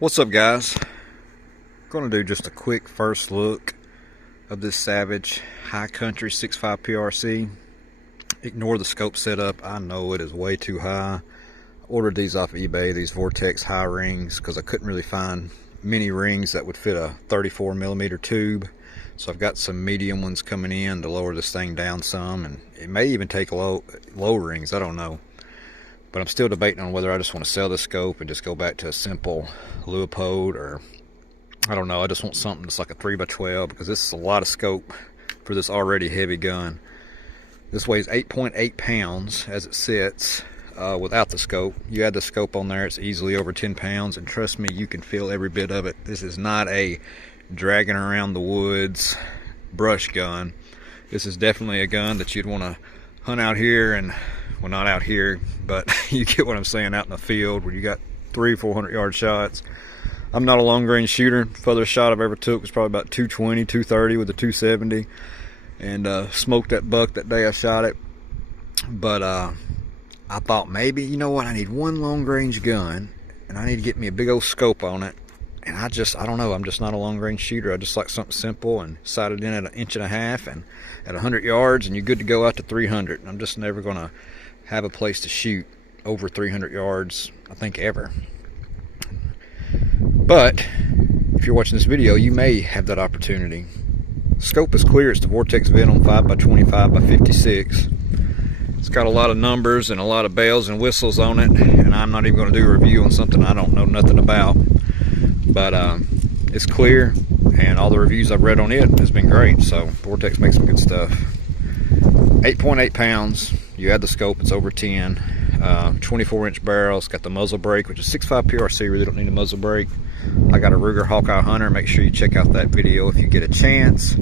What's up, guys? Going to do just a quick first look of this Savage High Country 6.5 PRC. Ignore the scope setup. I know it is way too high. I ordered these off of eBay, these Vortex high rings, because I couldn't really find many rings that would fit a 34mm tube. So I've got some medium ones coming in to lower this thing down some, and it may even take low rings, I don't know. But I'm still debating on whether I just want to sell this scope and just go back to a simple Leupold, or I don't know, I just want something that's like a 3x12, because this is a lot of scope for this already heavy gun. This weighs 8.8 pounds as it sits without the scope. You add the scope on there, it's easily over 10 pounds, and trust me, you can feel every bit of it. This is not a dragging around the woods brush gun. This is definitely a gun that you'd want to hunt out here, and well, not out here, but you get what I'm saying, out in the field where you got 300-400 yard shots. I'm not a long range shooter. Furthest shot I've ever took was probably about 220, 230 with a 270, and smoked that buck that day I shot it. But I thought, maybe, you know what, I need one long range gun and I need to get me a big old scope on it. And I don't know, I'm just not a long range shooter. I just like something simple, and sighted in at 1.5 inches and at 100 yards, and you're good to go out to 300. I'm just never gonna have a place to shoot over 300 yards, I think, ever. But if you're watching this video, you may have that opportunity. Scope is clear. It's the Vortex Venom 5x25x56. It's got a lot of numbers and a lot of bells and whistles on it, and I'm not even going to do a review on something I don't know nothing about. But it's clear, and all the reviews I've read on it has been great. So Vortex makes some good stuff. 8.8 pounds. You add the scope, it's over 10. 24-inch barrel. It's got the muzzle brake, which is 6.5 PRC. Really don't need a muzzle brake. I got a Ruger Hawkeye Hunter. Make sure you check out that video if you get a chance.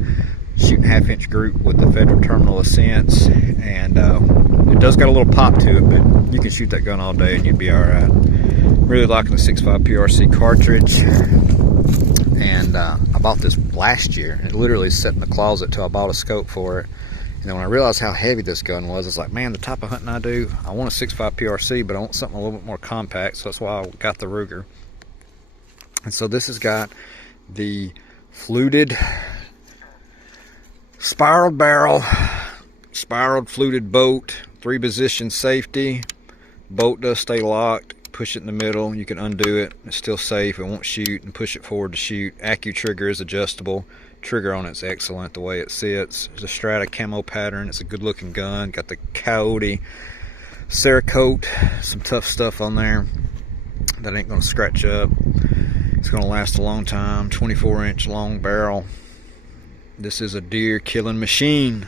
Shooting 1/2-inch group with the Federal Terminal Ascents, and it does got a little pop to it, but you can shoot that gun all day and you'd be all right. Really liking the 6.5 PRC cartridge, and I bought this last year. It literally sat in the closet till I bought a scope for it. And then when I realized how heavy this gun was, it's like, man, the type of hunting I do, I want a 6.5 PRC, but I want something a little bit more compact, so that's why I got the Ruger. And so this has got the fluted spiraled barrel, spiraled fluted bolt, 3-position safety. Bolt does stay locked. Push it in the middle, you can undo it, it's still safe, it won't shoot, and push it forward to shoot. Accu-trigger is adjustable. Trigger on it's excellent the way it sits. There's a Strata camo pattern. It's a good looking gun. Got the Coyote Cerakote, some tough stuff on there that ain't gonna scratch up. It's gonna last a long time. 24-inch long barrel. This is a deer killing machine.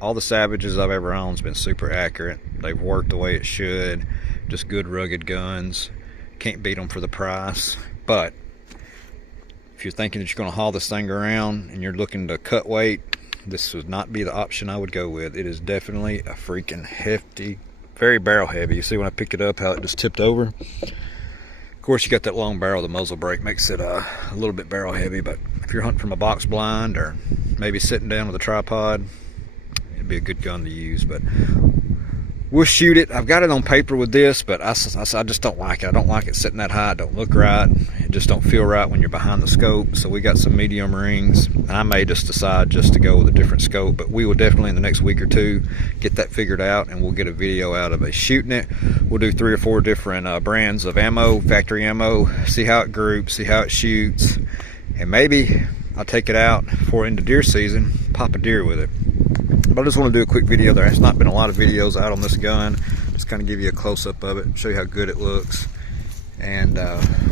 All the Savages I've ever owned has been super accurate. They've worked the way it should. Just good rugged guns. Can't beat them for the price. But if you're thinking that you're going to haul this thing around and you're looking to cut weight, this would not be the option I would go with. It is definitely a freaking hefty, very barrel heavy. You see when I picked it up how it just tipped over? Of course, you got that long barrel. The muzzle brake makes it a little bit barrel heavy, but if you're hunting from a box blind or maybe sitting down with a tripod, it'd be a good gun to use. But we'll shoot it. I've got it on paper with this, but I just don't like it. I don't like it sitting that high. It don't look right. It just don't feel right when you're behind the scope. So we got some medium rings. I may just decide just to go with a different scope, but we will definitely in the next week or two get that figured out, and we'll get a video out of it shooting it. We'll do 3 or 4 different brands of ammo, factory ammo, see how it groups, see how it shoots, and maybe I'll take it out for into deer season, pop a deer with it. But I just want to do a quick video. There has not been a lot of videos out on this gun. Just kind of give you a close-up of it and show you how good it looks. And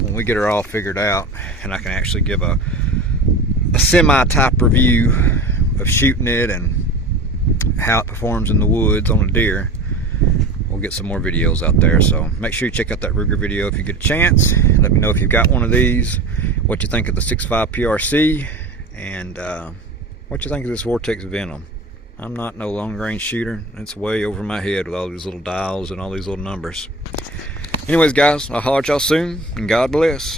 when we get her all figured out and I can actually give a semi-type review of shooting it and how it performs in the woods on a deer, we'll get some more videos out there. So make sure you check out that Ruger video if you get a chance. Let me know if you've got one of these, what you think of the 6.5 PRC, and what you think of this Vortex Venom. I'm not no long range shooter. It's way over my head with all these little dials and all these little numbers. Anyways, guys, I'll holler at y'all soon, and God bless.